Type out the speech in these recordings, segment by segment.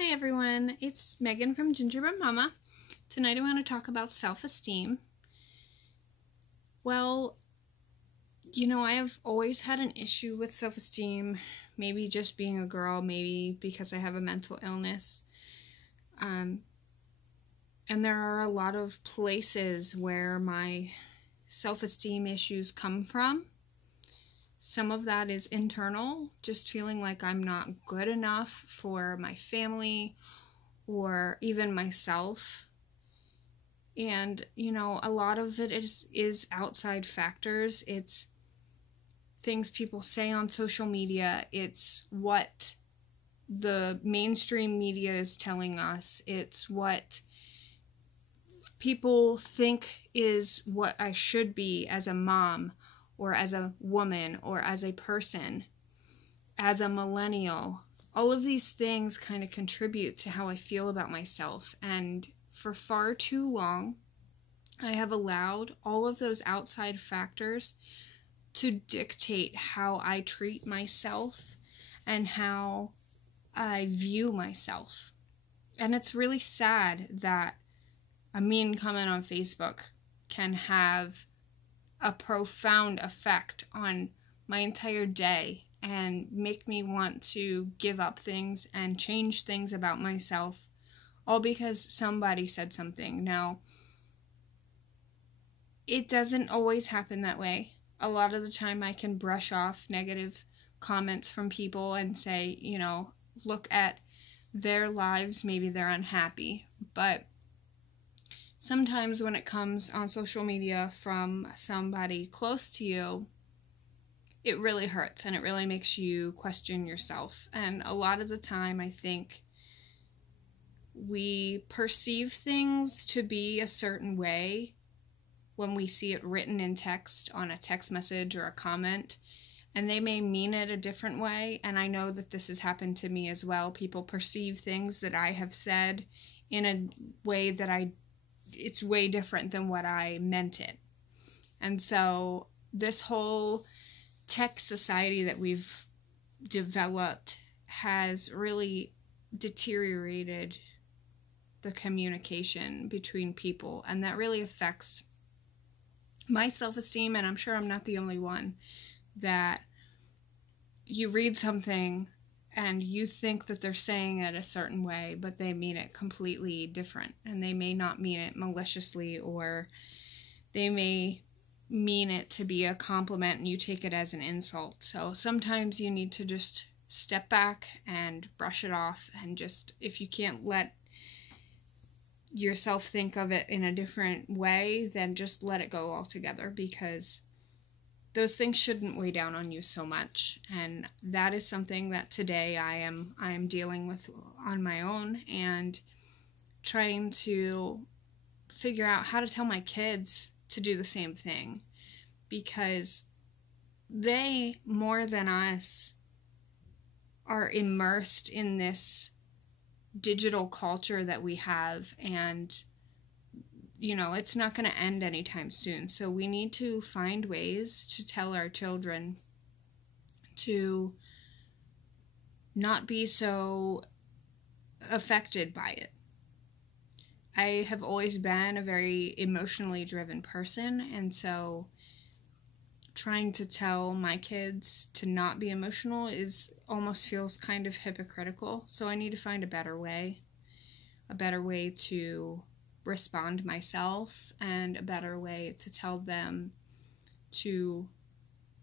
Hi everyone, it's Megan from Gingerbread Mama. Tonight I want to talk about self-esteem. Well, I have always had an issue with self-esteem, maybe just being a girl, maybe because I have a mental illness. And there are a lot of places where my self-esteem issues come from. Some of that is internal, just feeling like I'm not good enough for my family or even myself. And, a lot of it is outside factors. It's things people say on social media. It's what the mainstream media is telling us. It's what people think is what I should be as a mom, or as a woman, or as a person, as a millennial. All of these things kind of contribute to how I feel about myself, and for far too long, I have allowed all of those outside factors to dictate how I treat myself and how I view myself. And it's really sad that a mean comment on Facebook can have a profound effect on my entire day and make me want to give up things and change things about myself, all because somebody said something. Now, it doesn't always happen that way. A lot of the time I can brush off negative comments from people and say, look at their lives, maybe they're unhappy. But sometimes when it comes on social media from somebody close to you, it really hurts and it really makes you question yourself. And a lot of the time, I think we perceive things to be a certain way when we see it written in text on a text message or a comment, and they may mean it a different way. And I know that this has happened to me as well. People perceive things that I have said in a way that it's way different than what I meant it. And so this whole tech society that we've developed has really deteriorated the communication between people, and that really affects my self-esteem. And I'm sure I'm not the only one, that you read something and you think that they're saying it a certain way, but they mean it completely different. And they may not mean it maliciously, or they may mean it to be a compliment and you take it as an insult. So sometimes you need to just step back and brush it off, and just, if you can't let yourself think of it in a different way, then just let it go altogether, because those things shouldn't weigh down on you so much. And that is something that today I am dealing with on my own, and trying to figure out how to tell my kids to do the same thing, because they, more than us, are immersed in this digital culture that we have, and it's not going to end anytime soon. So we need to find ways to tell our children to not be so affected by it. I have always been a very emotionally driven person, and so trying to tell my kids to not be emotional almost feels kind of hypocritical. So I need to find a better way to respond myself, and a better way to tell them to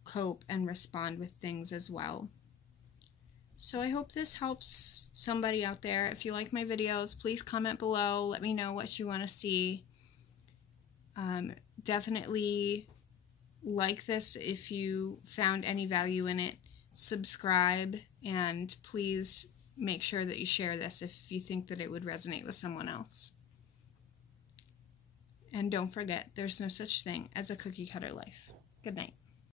cope and respond with things as well. So I hope this helps somebody out there. If you like my videos, please comment below. Let me know what you want to see. Definitely like this if you found any value in it. Subscribe, and please make sure that you share this if you think that it would resonate with someone else. And don't forget, there's no such thing as a cookie cutter life. Good night.